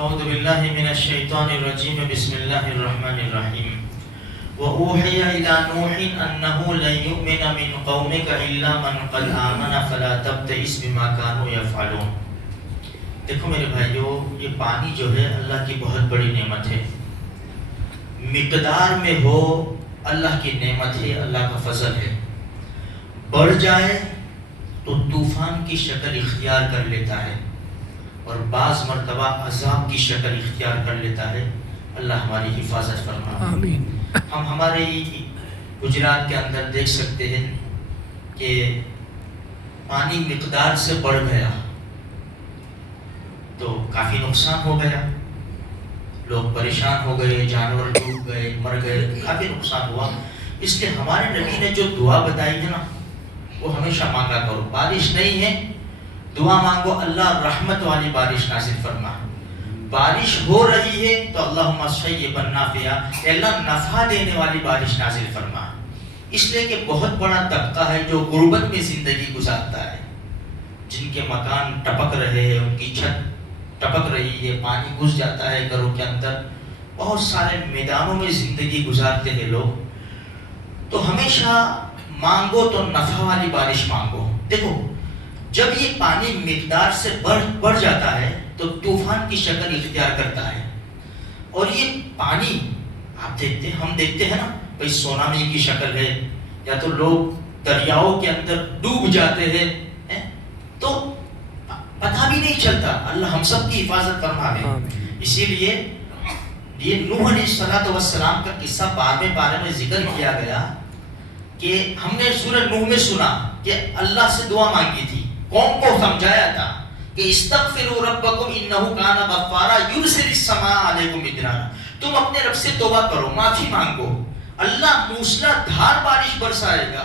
اعوذ باللہ من الشیطان الرجیم بسم اللہ الرحمن الرحیم وَأُوحِيَ إِلَى نُوحٍ أَنَّهُ لَن يُؤْمِنَ مِن قَوْمِكَ إِلَّا مَن قَدْ آمَنَ فَلَا تَبْتَئِسْ بِمَا كَانُوا يَفْعَلُونَ۔ دیکھو میرے بھائیو، یہ پانی جو ہے اللہ کی بہت بڑی نعمت ہے، مقدار میں ہو اللہ کی نعمت ہے، اللہ کا فضل ہے، بڑھ جائے تو طوفان کی شکل اختیار کر لیتا ہے اور بعض مرتبہ عذاب کی شکل اختیار کر لیتا ہے۔ اللہ ہماری حفاظت فرمائے آمین۔ ہم ہمارے گجرات کے اندر دیکھ سکتے ہیں کہ پانی مقدار سے بڑھ گیا تو کافی نقصان ہو گیا، لوگ پریشان ہو گئے، جانور ڈوب گئے، مر گئے، کافی نقصان ہوا۔ اس لیے ہمارے نبی نے جو دعا بتائی ہے نا، وہ ہمیشہ مانگا کرو۔ بارش نہیں ہے، دعا مانگو اللہ رحمت والی بارش نازل فرما۔ بارش ہو رہی ہے تو اللہم صیبا نافعا، اللہ نفع دینے والی بارش نازل فرما۔ اس لیے کہ بہت بڑا طبقہ ہے جو غربت میں زندگی گزارتا ہے، جن کے مکان ٹپک رہے ہیں، ان کی چھت ٹپک رہی ہے، پانی گھس جاتا ہے گھروں کے اندر، بہت سارے میدانوں میں زندگی گزارتے ہیں لوگ۔ تو ہمیشہ مانگو تو نفع والی بارش مانگو۔ دیکھو جب یہ پانی مقدار سے بڑھ جاتا ہے تو طوفان کی شکل اختیار کرتا ہے، اور یہ پانی آپ دیکھتے ہیں، ہم دیکھتے ہیں نا بھئی سونامی کی شکل ہے، یا تو لوگ دریاؤں کے اندر ڈوب جاتے ہیں تو پتہ بھی نہیں چلتا۔ اللہ ہم سب کی حفاظت فرمائے۔ اسی لیے یہ نوح علیہ السلام کا قصہ 12ویں پارے میں ذکر کیا گیا کہ ہم نے سورہ نوح میں سنا کہ اللہ سے دعا مانگی تھی، قوم کو سمجھایا تھا کہ استغفروا ربکم انہ کان غفارا یرسل السماء علیکم مدرارا، تم اپنے رب سے توبہ کرو، معافی مانگو، اللہ موسلا دھار بارش برسائے گا،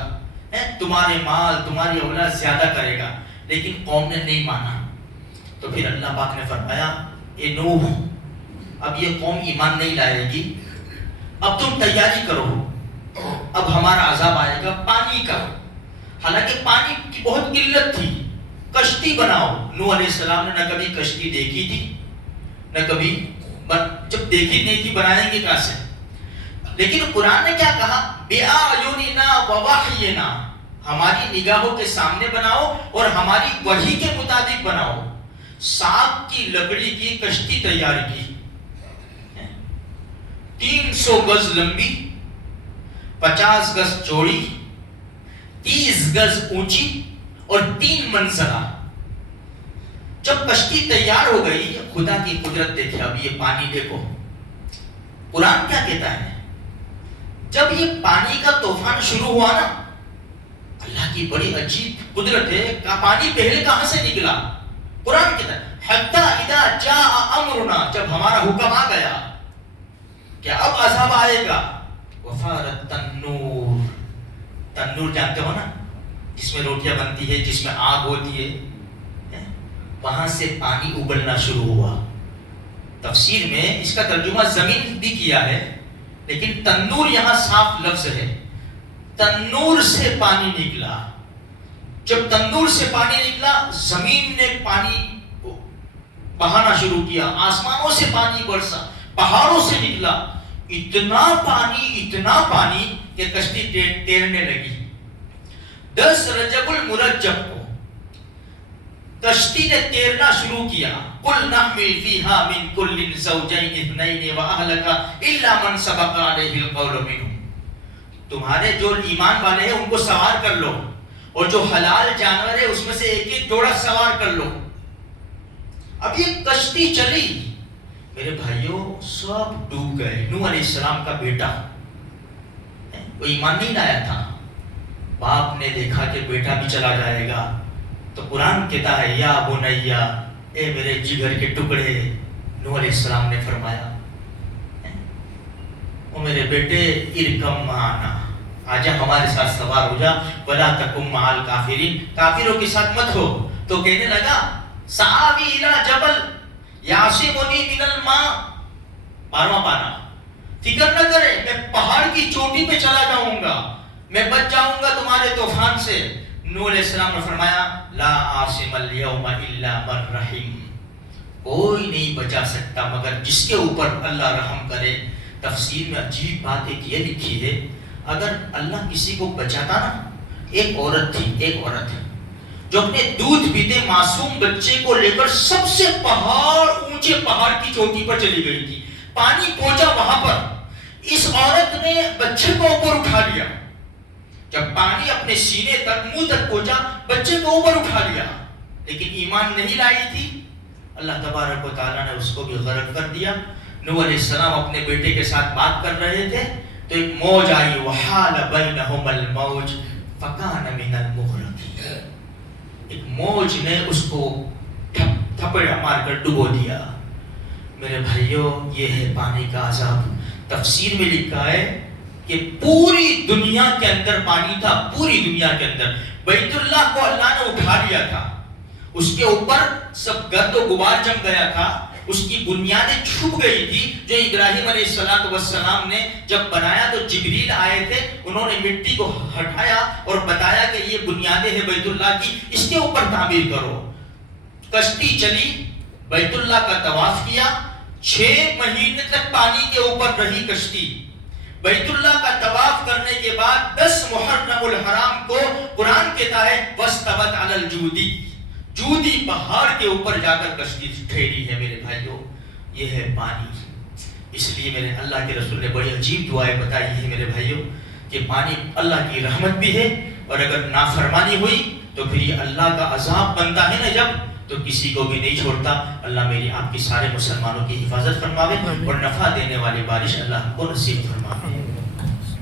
تمہارے مال تمہاری اولاد زیادہ کرے گا۔ لیکن قوم نے نہیں مانا، تو پھر اللہ پاک نے فرمایا اے نوح، اب یہ قوم ایمان نہیں لائے گی، اب تم تیاری کرو، اب ہمارا عذاب آئے گا پانی کا۔ حالانکہ پانی کی بہت قلت تھی، کشتی بناؤ۔ نوح علیہ السلام نے نہ کبھی کشتی دیکھی تھی، نہ کبھی، جب دیکھی نہیں تھی بنائیں گے کیسے؟ لیکن قرآن نے کیا کہا؟ بِأَعْيُنِنَا وَوَحْيِنَا، ہماری نگاہوں کے سامنے بناؤ اور ہماری وحی کے مطابق بناؤ۔ ساگ کی لکڑی کی کشتی تیار کی، 300 گز لمبی، 50 گز چوڑی، 30 گز اونچی اور 3 منزلہ۔ جب کشتی تیار ہو گئی، خدا کی قدرت دیکھے، اب یہ پانی دیکھو، قرآن کیا کہتا ہے؟ جب یہ پانی کا طوفان شروع ہوا نا، اللہ کی بڑی عجیب قدرت ہے کہ پانی پہلے کہاں سے نکلا؟ قرآن کہتا ہے حتی اذا جاء امرنا، جب ہمارا حکم آ گیا کہ اب عذاب آئے گا، وفارت تنور، تنور جانتے ہو نا، جس میں روٹیاں بنتی ہے، جس میں آگ ہوتی ہے، وہاں سے پانی ابلنا شروع ہوا۔ تفسیر میں اس کا ترجمہ زمین بھی کیا ہے، لیکن تنور یہاں صاف لفظ ہے، تنور سے پانی نکلا۔ جب تنور سے پانی نکلا، زمین نے پانی بہانا شروع کیا، آسمانوں سے پانی برسا، پہاڑوں سے نکلا، اتنا پانی کہ کشتی تیرنے لگی۔ 10 رجب المرجب کو کشتی نے تیرنا شروع کیا۔ قُلْ نَحْمِلْ فِيهَا مِنْ كُلٍّ زَوْجَيْنِ اثْنَيْنِ وَأَهْلَكَ إِلَّا مَنْ سَبَقَ عَلَيْهِ الْقَوْلُ مِنْهُمْ، تمہارے جو ایمان والے ہیں ان کو سوار کر لو، اور جو حلال جانور ہے اس میں سے ایک ایک جوڑا سوار کر لو۔ اب یہ کشتی چلی، میرے بھائیوں سب ڈوب گئے۔ نوح علیہ السلام کا بیٹا، وہ ایمان نہیں لایا تھا، باپ نے دیکھا کہ بیٹا بھی چلا جائے گا، تو قرآن کہتا ہے یا بنیا، اے میرے جگر کے ٹکڑے، نوح علیہ السلام نے فرمایا او میرے بیٹے ارکم معنا، آجا ہمارے ساتھ سوار ہو جا، ولا تکم مع الکافرین، کافروں کے ساتھ مت ہو۔ تو کہنے لگا سآوی الی جبل یعصمنی من الماء، 12واں پارہ، فکر نہ کرے میں پہاڑ کی چوٹی پہ چلا جاؤں گا، میں بچ جاؤں گا تمہارے طوفان سے۔ نوح علیہ السلام نے فرمایا لا عاصم اليوم الا من رحم، کوئی نہیں بچا سکتا مگر جس کے اوپر اللہ رحم کرے. تفسیر میں عجیب بات ایک یہ لکھی ہے، اگر اللہ کسی کو بچاتا نا، ایک عورت جو اپنے دودھ پیتے معصوم بچے کو لے کر سب سے اونچے پہاڑ کی چوٹی پر چلی گئی تھی، پانی پہنچا وہاں پر، اس عورت نے بچے کو اوپر اٹھا لیا. جب پانی اپنے سینے تک منہ تک پہنچا، بچے کو اوپر اٹھا لیا، لیکن ایمان نہیں لائی تھی. اللہ تبارک و تعالیٰ نے اس کو بھی غرق کر دیا. نوح علیہ السلام اپنے بیٹے کے ساتھ بات کر رہے تھے تو ایک موج آئی، وحال بینہم الموج فکان من المغرقین. ایک موج نے اس کو تھپڑ مار کر ڈبو دیا. میرے بھائیوں، یہ ہے پانی کا عذاب. تفسیر میں لکھا ہے کہ پوری دنیا کے اندر پانی تھا، پوری دنیا کے اندر. بیت اللہ کو اللہ نے اٹھا لیا تھا، اس کے اوپر سب گرد و غبار جم گیا تھا، اس کی بنیادیں چھپ گئی تھی. جو ابراہیم علیہ السلام نے جب بنایا تو جبریل آئے تھے، انہوں نے مٹی کو ہٹایا اور بتایا کہ یہ بنیادیں ہیں بیت اللہ کی، اس کے اوپر تعمیر کرو. کشتی چلی، بیت اللہ کا طواف کیا، 6 مہینے تک پانی کے اوپر رہی کشتی. بیت اللہ کا طواف کرنے کے بعد 10 محرم الحرام کو قرآن کہتا ہے وَاسْتَوَتْ عَلَى الْجُودِ، جودی پہاڑ کے اوپر جا کر کشتی ٹھہری ہے. میرے بھائیوں، یہ ہے پانی. اس لیے میرے اللہ کے رسول نے بڑی عجیب دعائیں بتائی ہیں میرے بھائیوں کہ پانی اللہ کی رحمت بھی ہے، اور اگر نافرمانی ہوئی تو پھر یہ اللہ کا عذاب بنتا ہے نا جب، تو کسی کو بھی نہیں چھوڑتا. اللہ میری آپ کی سارے مسلمانوں کی حفاظت فرماوے اور نفع دینے والی بارش اللہ ہم کو نصیب فرماوے.